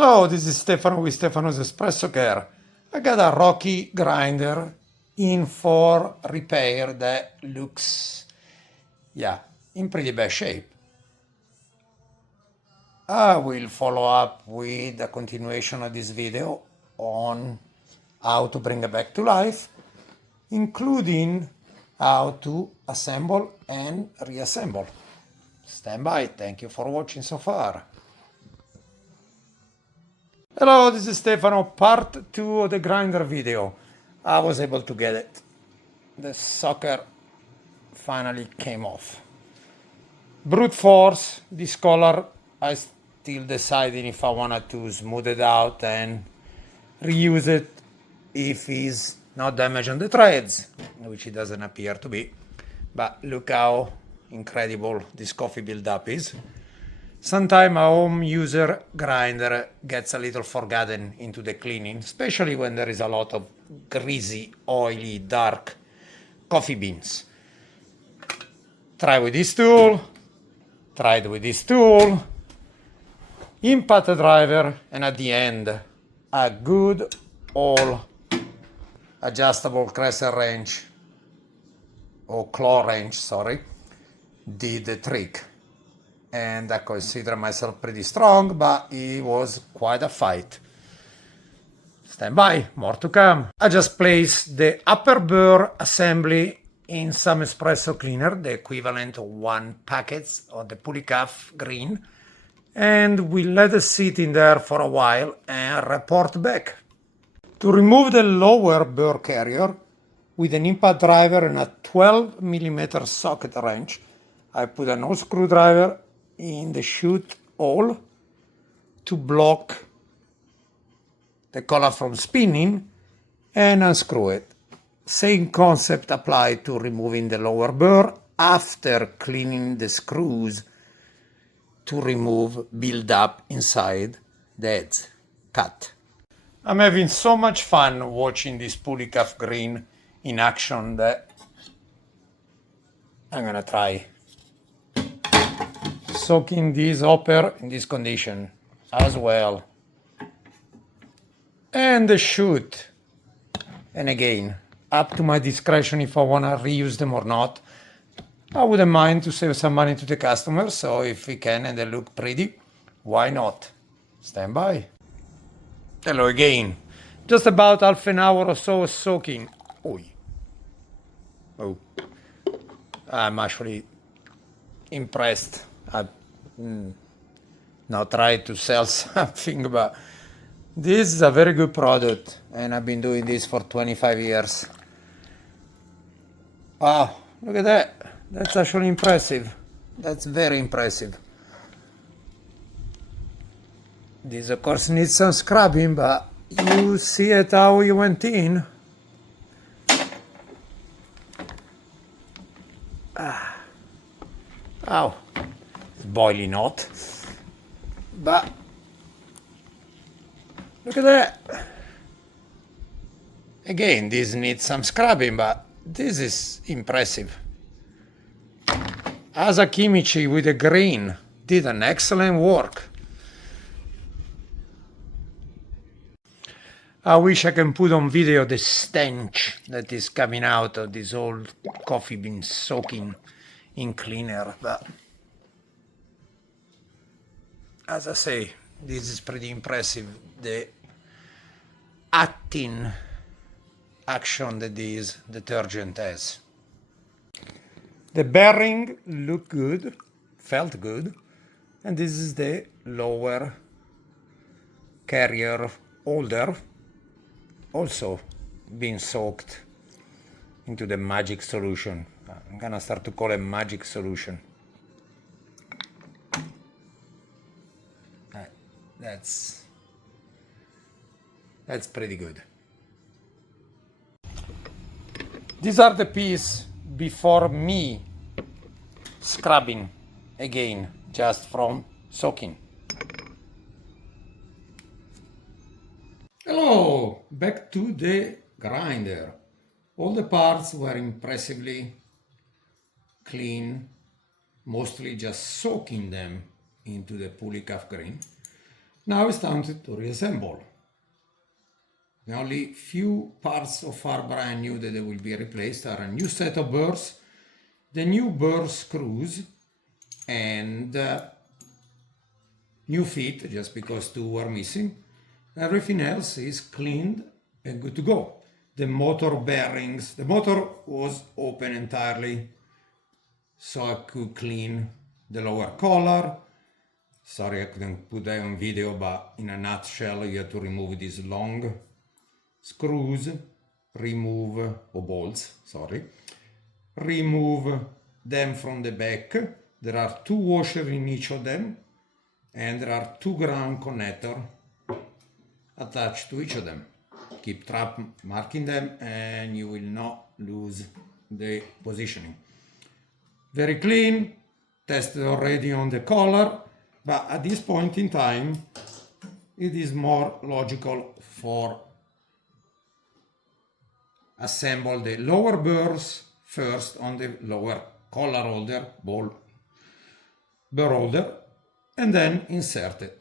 Hello, this is Stefano with Stefano's Espresso Care. I got a Rocky grinder in for repair that looks, in pretty bad shape. I will follow up with a continuation of this video on how to bring it back to life, including how to assemble and reassemble. Stand by. Thank you for watching so far. Hello, this is Stefano, part 2 of the grinder video. I was able to get it. The sucker finally came off. Brute force, this color, I still deciding if I wanted to smooth it out and reuse it if it's not damaged on the threads, which it doesn't appear to be. But look how incredible this coffee build-up is. Sometimes a home user grinder gets a little forgotten into the cleaning, especially when there is a lot of greasy, oily, dark coffee beans. Try with this tool, tried with this tool, impact driver, and at the end, a good old adjustable crescent wrench, or claw wrench, sorry, did the trick. And I consider myself pretty strong, but it was quite a fight. Stand by, more to come. I just placed the upper burr assembly in some espresso cleaner, the equivalent of 1 packet of the Pulicaf green, and we let it sit in there for a while and report back. To remove the lower burr carrier with an impact driver and a 12mm socket wrench, I put an old screwdriver in the chute hole to block the collar from spinning and unscrew it. Same concept applied to removing the lower burr after cleaning the screws to remove build-up inside the heads. Cut. I'm having so much fun watching this Pulicaf green in action that I'm gonna try soaking this hopper in this condition as well. And the chute. And again, up to my discretion if I want to reuse them or not. I wouldn't mind to save some money to the customer, so if we can and they look pretty, why not? Stand by. Hello again. Just about half an hour or so of soaking. Oh. I'm actually impressed. I've now tried to sell something, but this is a very good product, and I've been doing this for 25 years. Wow, look at that. That's actually impressive. That's very impressive. This of course needs some scrubbing, but you see it how you went in. Ow. It's boiling hot. But look at that. Again, this needs some scrubbing, but this is impressive. Asa Kimichi with the green did an excellent work. I wish I can put on video the stench that is coming out of this old coffee bean soaking in cleaner, but as I say, this is pretty impressive, the acting action that this detergent has. The bearing looked good, felt good, and this is the lower carrier holder, also being soaked into the magic solution. I'm gonna start to call it magic solution. That's pretty good. These are the pieces before me scrubbing again, just from soaking. Hello, back to the grinder. All the parts were impressively clean, mostly just soaking them into the Pulicaf green. Now it's time to reassemble. The only few parts of are brand new that they will be replaced are a new set of burrs, the new burr screws, and new feet, just because two were missing. Everything else is cleaned and good to go. The motor bearings, the motor was open entirely, so I could clean the lower collar. Sorry I couldn't put that on video, but in a nutshell you have to remove these long screws, remove, or bolts, sorry. Remove them from the back. There are two washers in each of them, and there are two ground connectors attached to each of them. Keep track marking them and you will not lose the positioning. Very clean, tested already on the collar, but at this point in time it is more logical for assemble the lower burrs first on the lower collar holder, burr holder, and then insert it.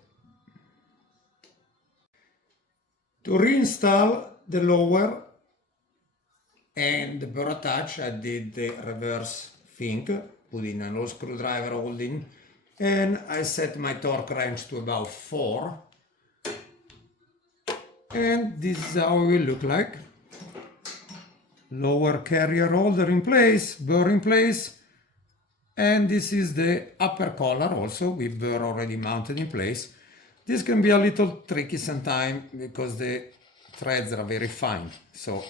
To reinstall the lower and the burr attach, I did the reverse thing, put in an old screwdriver holding, and I set my torque wrench to about 4. And this is how it will look like. Lower carrier holder in place, burr in place, and this is the upper collar also with burr already mounted in place. This can be a little tricky sometimes because the threads are very fine. So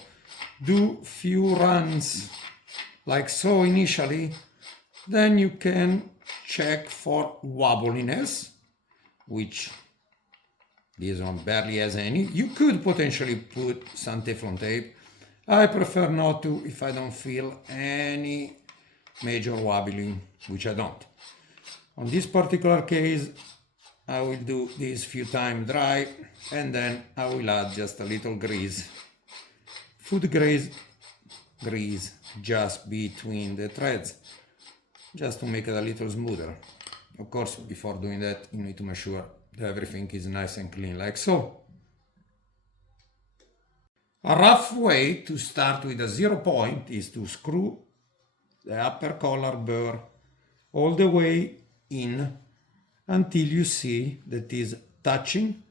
do few runs like so initially, then you can check for wobbliness, which this one barely has any. You could potentially put some Teflon tape. I prefer not to if I don't feel any major wobbling, which I don't. On this particular case, I will do this few times dry, and then I will add just a little grease, food grease just between the threads, just to make it a little smoother. Of course, before doing that, you need to make sure that everything is nice and clean, like so. A rough way to start with a 0 point is to screw the upper collar burr all the way in until you see that is touching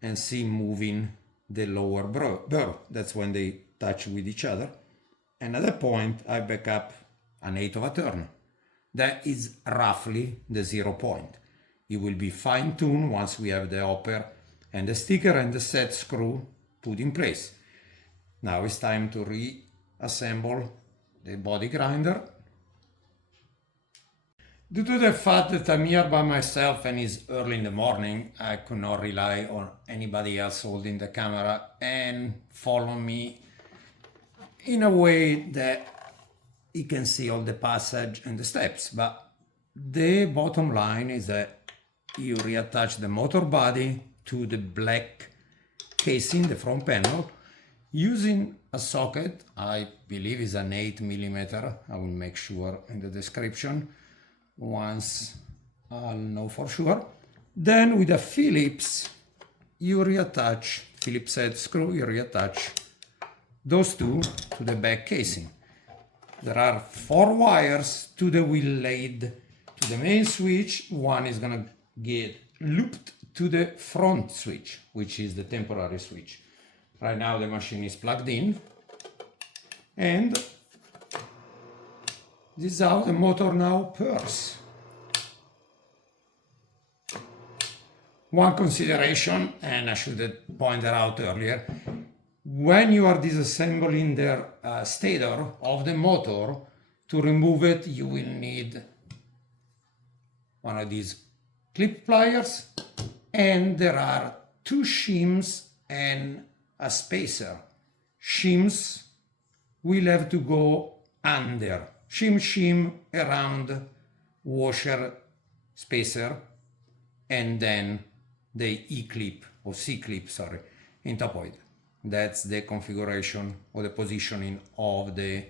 and see moving the lower burr. That's when they touch with each other. And at that point, I back up an 1/8 of a turn. That is roughly the 0 point. It will be fine-tuned once we have the upper and the sticker and the set screw put in place. Now it's time to reassemble the body grinder. Due to the fact that I'm here by myself and it's early in the morning, I could not rely on anybody else holding the camera and follow me in a way that you can see all the passage and the steps. But the bottom line is that you reattach the motor body to the black casing, the front panel, using a socket. I believe is an 8mm. I will make sure in the description once I'll know for sure. Then with a Phillips, you reattach, Phillips head screw, you reattach those two to the back casing. There are 4 wires to the wheel lead, to the main switch. One is gonna get looped to the front switch, which is the temporary switch. Right now the machine is plugged in, and this is how the motor now purrs. One consideration, and I should have pointed out earlier, when you are disassembling the stator of the motor, to remove it you will need one of these clip pliers, and there are 2 shims and a spacer. Shims will have to go under. Shim around washer spacer, and then the E-clip or C-clip, sorry, in top of it. That's the configuration or the positioning of the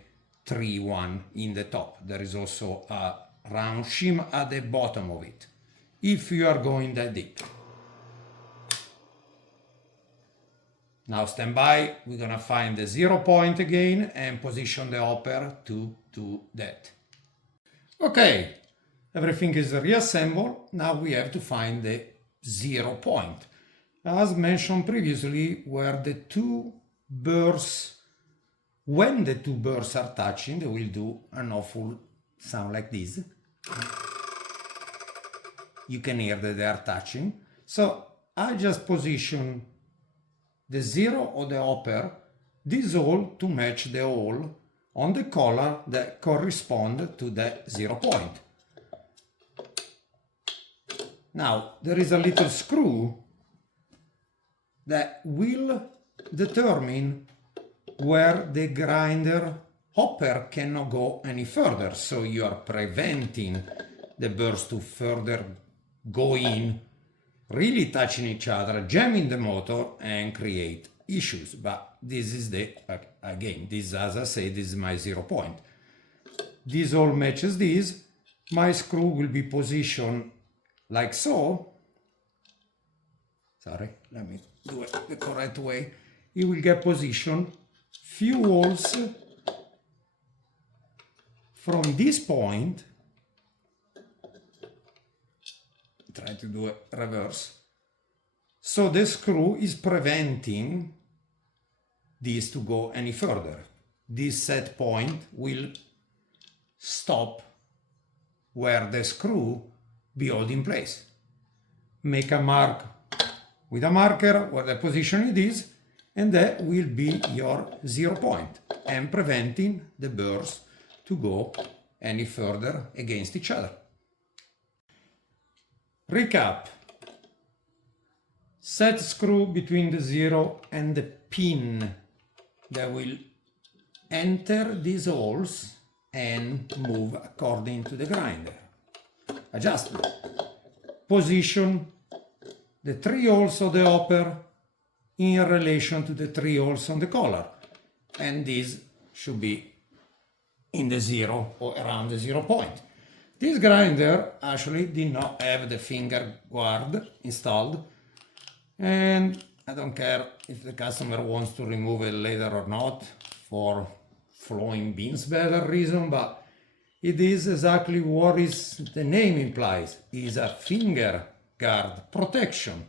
3-1 in the top. There is also a round shim at the bottom of it, if you are going that deep. Now stand by, we're gonna find the 0 point again and position the hopper to do that. Okay, everything is reassembled. Now we have to find the 0 point. As mentioned previously, where the two burrs, when the two burrs are touching, they will do an awful sound like this. You can hear that they are touching. So I just position the 0 of the hopper, this hole to match the hole on the collar that correspond to the 0 point. Now there is a little screw that will determine where the grinder hopper cannot go any further. So you are preventing the burrs to further go in, really touching each other, jamming the motor and create issues. But this is the, again, this, as I say, this is my 0 point. This all matches this. My screw will be positioned like so. Sorry, let me do it the correct way. It will get positioned few holes from this point. Try to do it reverse. So the screw is preventing this to go any further. This set point will stop where the screw be held in place. Make a mark with a marker where the position it is, and that will be your 0 point, and preventing the burrs to go any further against each other. Recap. Set screw between the 0 and the pin that will enter these holes and move according to the grinder. Adjustment. Position the 3 holes of the hopper in relation to the 3 holes on the collar, and this should be in the 0 or around the 0 point. This grinder actually did not have the finger guard installed, and I don't care if the customer wants to remove it later or not for flowing beans better reason, but it is exactly what is the name implies, is a finger guard protection.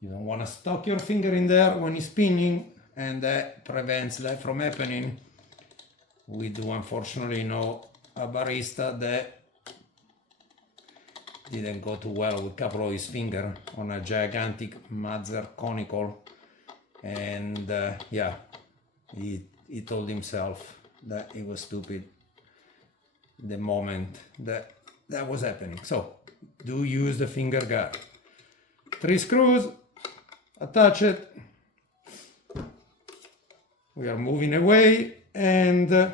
You don't want to stuck your finger in there when it's spinning, and that prevents that from happening. We do unfortunately know a barista that didn't go too well with a couple of his fingers on a gigantic Mazzer conical, and yeah, he told himself that it was stupid the moment that was happening. So do use the finger guard. 3 screws, attach it. We are moving away, and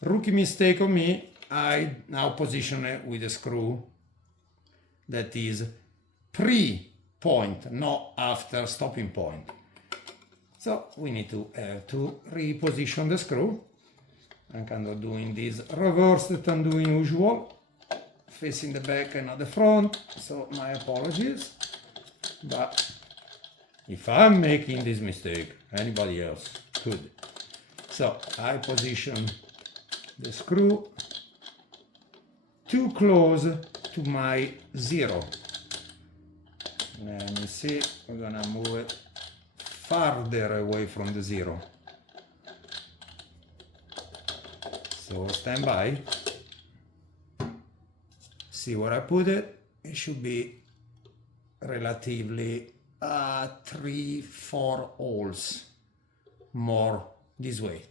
rookie mistake of me, I now position it with a screw that is pre-point, not after stopping point. So we need to reposition the screw. I'm kind of doing this reverse that I'm doing usual, facing the back and not the front, so my apologies. But if I'm making this mistake, anybody else could. So I position the screw too close to my 0. Let me see, we're gonna move it farther away from the 0. So stand by. See where I put it? It should be relatively 3-4 holes more this way.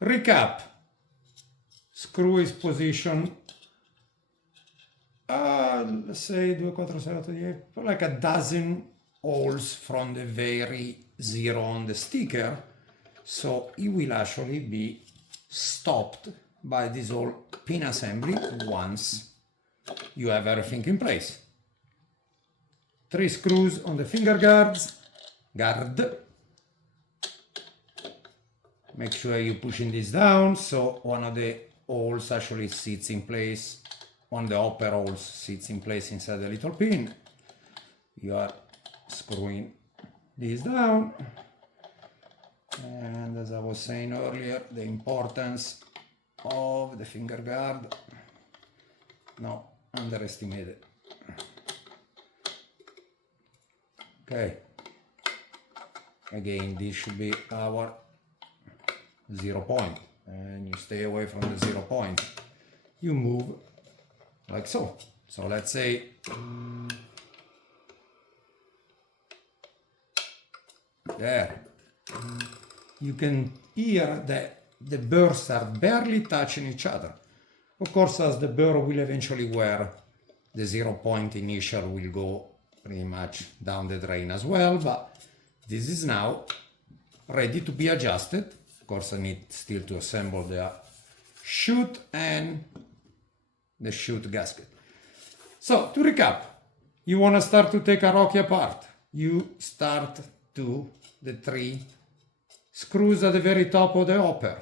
Recap. Screw is positioned, let's say 2, 4, 6, 8, 10, like a dozen holes from the very 0 on the sticker, so it will actually be stopped by this whole pin assembly once you have everything in place. 3 screws on the finger guard. Make sure you're pushing this down so one of the holes actually sits in place, one of the upper holes sits in place inside the little pin. you are screwing this down. And as I was saying earlier, the importance of the finger guard, no, underestimated. Okay, again, this should be our 0 point, and you stay away from the 0 point. You move like so. So let's say there. You can hear that the burrs are barely touching each other. Of course, as the burr will eventually wear, the 0 point initial will go pretty much down the drain as well, but this is now ready to be adjusted. Of course, I need still to assemble the chute and the chute gasket. So, to recap, you want to start to take a Rocky apart. You start to the 3 screws at the very top of the hopper.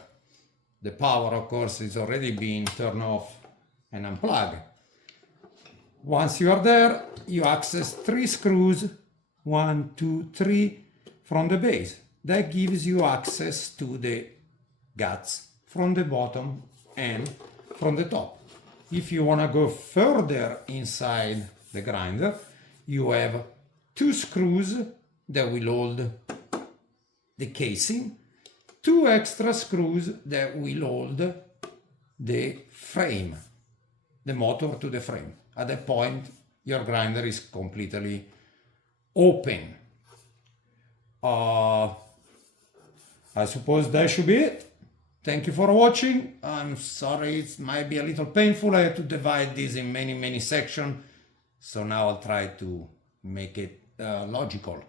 The power, of course, is already being turned off and unplugged. Once you are there, you access 3 screws, 1, 2, 3, from the base. That gives you access to the guts from the bottom and from the top. If you want to go further inside the grinder, you have 2 screws that will hold the casing, 2 extra screws that will hold the frame, the motor to the frame. At that point, your grinder is completely open. I suppose that should be it. Thank you for watching. I'm sorry, it might be a little painful. I had to divide this in many sections. So now I'll try to make it logical.